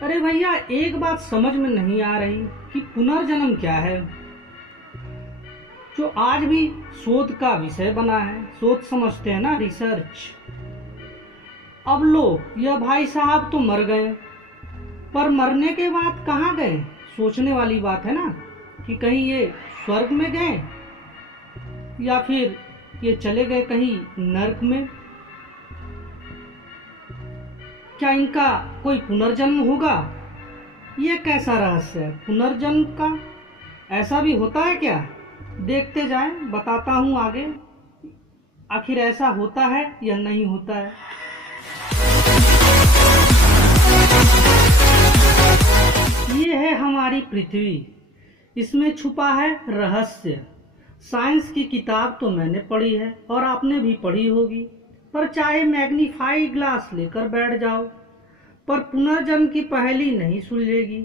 अरे भैया, एक बात समझ में नहीं आ रही कि पुनर्जन्म क्या है, जो आज भी शोध का विषय बना है। शोध समझते हैं ना, रिसर्च। अब लो, यह भाई साहब तो मर गए, पर मरने के बाद कहाँ गए? सोचने वाली बात है ना, कि कहीं ये स्वर्ग में गए या फिर ये चले गए कहीं नरक में। क्या इनका कोई पुनर्जन्म होगा? ये कैसा रहस्य है पुनर्जन्म का? ऐसा भी होता है क्या? देखते जाएं, बताता हूं आगे आखिर ऐसा होता है या नहीं होता है। ये है हमारी पृथ्वी, इसमें छुपा है रहस्य। साइंस की किताब तो मैंने पढ़ी है और आपने भी पढ़ी होगी, पर चाहे मैग्नीफाई ग्लास लेकर बैठ जाओ, पर पुनर्जन्म की पहेली नहीं सुलझेगी।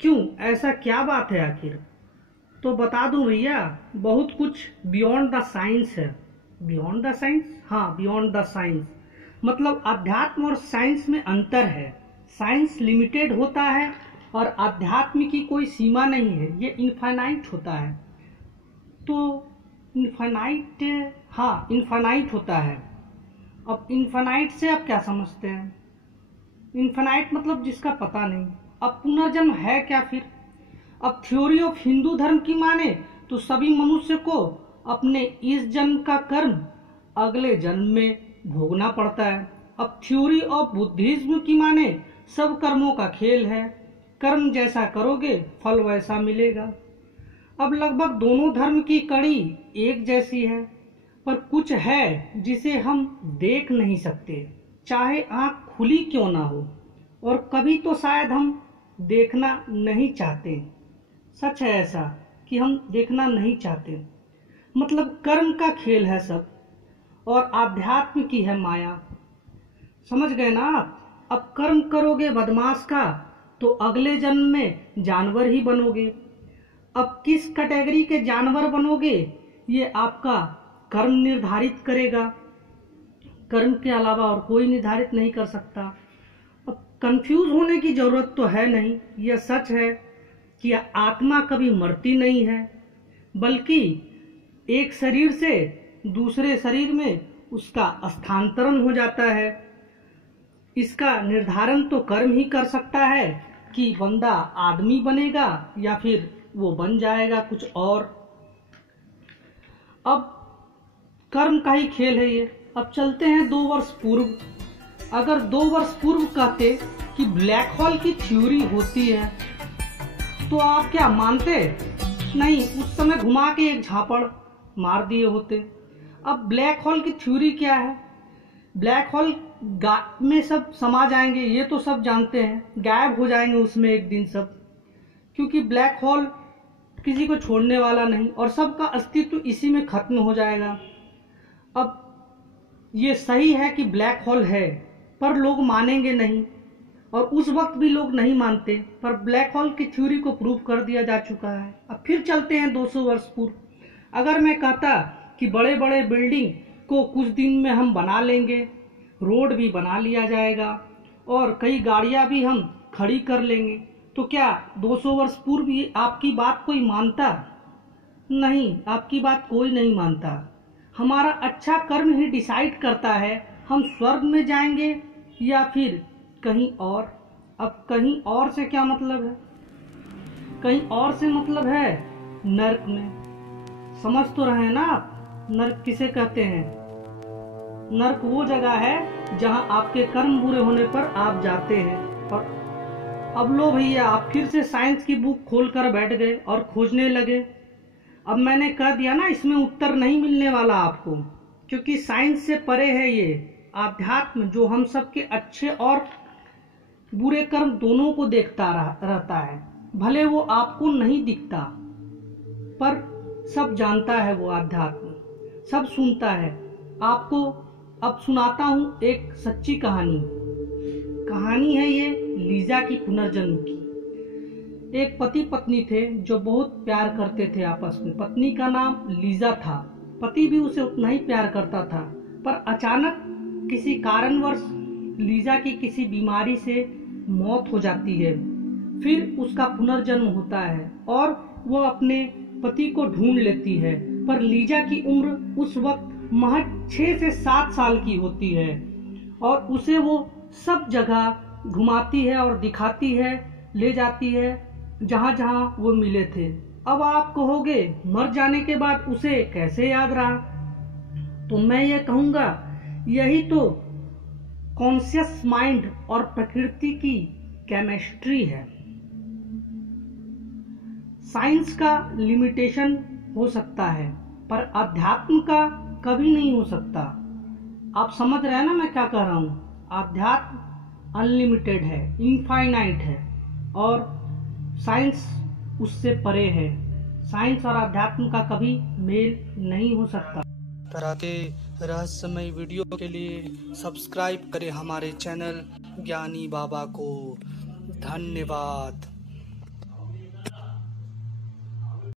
क्यों, ऐसा क्या बात है आखिर? तो बता दूं भैया, बहुत कुछ बियॉन्ड द साइंस है। Beyond the science? हाँ, बियॉन्ड द साइंस मतलब अध्यात्म और साइंस में अंतर है। साइंस लिमिटेड होता है और अध्यात्म की कोई सीमा नहीं है, ये इनफाइनाइट होता है। तो इनफाइनाइट, हाँ इनफाइनाइट होता है। अब इनफाइनाइट से आप क्या समझते हैं? इनफाइनाइट मतलब जिसका पता नहीं। अब पुनर्जन्म है क्या फिर? अब थ्योरी ऑफ हिंदू धर्म की माने तो सभी मनुष्य को अपने इस जन्म का कर्म अगले जन्म में भोगना पड़ता है। अब थ्योरी ऑफ बुद्धिज्म की माने सब कर्मों का खेल है, कर्म जैसा करोगे फल वैसा मिलेगा। अब लगभग दोनों धर्म की कड़ी एक जैसी है, पर कुछ है जिसे हम देख नहीं सकते, चाहे आंख खुली क्यों ना हो, और कभी तो शायद हम देखना नहीं चाहते। सच है ऐसा कि हम देखना नहीं चाहते। मतलब कर्म का खेल है सब, और आध्यात्म की है माया। समझ गए ना आप? अब कर्म करोगे बदमाश का तो अगले जन्म में जानवर ही बनोगे। अब किस कैटेगरी के जानवर बनोगे ये आपका कर्म निर्धारित करेगा। कर्म के अलावा और कोई निर्धारित नहीं कर सकता। अब कंफ्यूज होने की जरूरत तो है नहीं। यह सच है कि आत्मा कभी मरती नहीं है, बल्कि एक शरीर से दूसरे शरीर में उसका स्थानांतरण हो जाता है। इसका निर्धारण तो कर्म ही कर सकता है कि बंदा आदमी बनेगा या फिर वो बन जाएगा कुछ और। अब कर्म का ही खेल है ये। अब चलते हैं 2 वर्ष पूर्व। अगर 2 वर्ष पूर्व कहते कि ब्लैक होल की थ्योरी होती है तो आप क्या मानते? नहीं, उस समय घुमा के एक झापड़ मार दिए होते। अब ब्लैक होल की थ्योरी क्या है? ब्लैक होल में सब समा जाएंगे, ये तो सब जानते हैं, गायब हो जाएंगे उसमें एक दिन सब, क्योंकि ब्लैक होल किसी को छोड़ने वाला नहीं और सबका अस्तित्व इसी में खत्म हो जाएगा। अब ये सही है कि ब्लैक होल है, पर लोग मानेंगे नहीं, और उस वक्त भी लोग नहीं मानते, पर ब्लैक होल की थ्योरी को प्रूव कर दिया जा चुका है। अब फिर चलते हैं 200 वर्ष पूर्व। अगर मैं कहता कि बड़े बड़े बिल्डिंग को कुछ दिन में हम बना लेंगे, रोड भी बना लिया जाएगा और कई गाड़ियां भी हम खड़ी कर लेंगे, तो क्या 200 वर्ष पूर्व ही आपकी बात कोई मानता? नहीं, आपकी बात कोई नहीं मानता। हमारा अच्छा कर्म ही डिसाइड करता है हम स्वर्ग में जाएंगे या फिर कहीं और। अब कहीं और से क्या मतलब है? कहीं और से मतलब है नरक में। समझ तो रहे ना आप, नरक किसे कहते हैं? नरक वो जगह है जहां आपके कर्म बुरे होने पर आप जाते हैं। और अब लो भैया, आप फिर से साइंस की बुक खोलकर बैठ गए और खोजने लगे। अब मैंने कह दिया ना, इसमें उत्तर नहीं मिलने वाला आपको, क्योंकि साइंस से परे है ये आध्यात्म, जो हम सबके अच्छे और बुरे कर्म दोनों को देखता रहता है। भले वो आपको नहीं दिखता, पर सब जानता है वो आध्यात्म, सब सुनता है। आपको अब सुनाता हूं एक सच्ची कहानी है ये लीजा की पुनर्जन्म की। एक पति पत्नी थे जो बहुत प्यार करते थे आपस में। पत्नी का नाम लीजा था, पति भी उसे उतना ही प्यार करता था, पर अचानक किसी कारणवश लीजा की किसी बीमारी से मौत हो जाती है। फिर उसका पुनर्जन्म होता है और वो अपने पति को ढूंढ लेती है। पर लीजा की उम्र उस वक्त महज 6 से 7 साल की होती है और उसे वो सब जगह घुमाती है और दिखाती है, ले जाती है जहां जहां वो मिले थे। अब आप कहोगे मर जाने के बाद उसे कैसे याद रहा? तो मैं ये कहूँगा यही तो कॉन्शियस माइंड और प्रकृति की केमिस्ट्री है। साइंस का लिमिटेशन हो सकता है पर अध्यात्म का कभी नहीं हो सकता। आप समझ रहे हैं ना मैं क्या कह रहा हूँ? अध्यात्म अनलिमिटेड है, इनफाइनाइट है और साइंस उससे परे है। साइंस और अध्यात्म का कभी मेल नहीं हो सकता। तरह के रहस्यमय वीडियो के लिए सब्सक्राइब करें हमारे चैनल ज्ञानी बाबा को। धन्यवाद।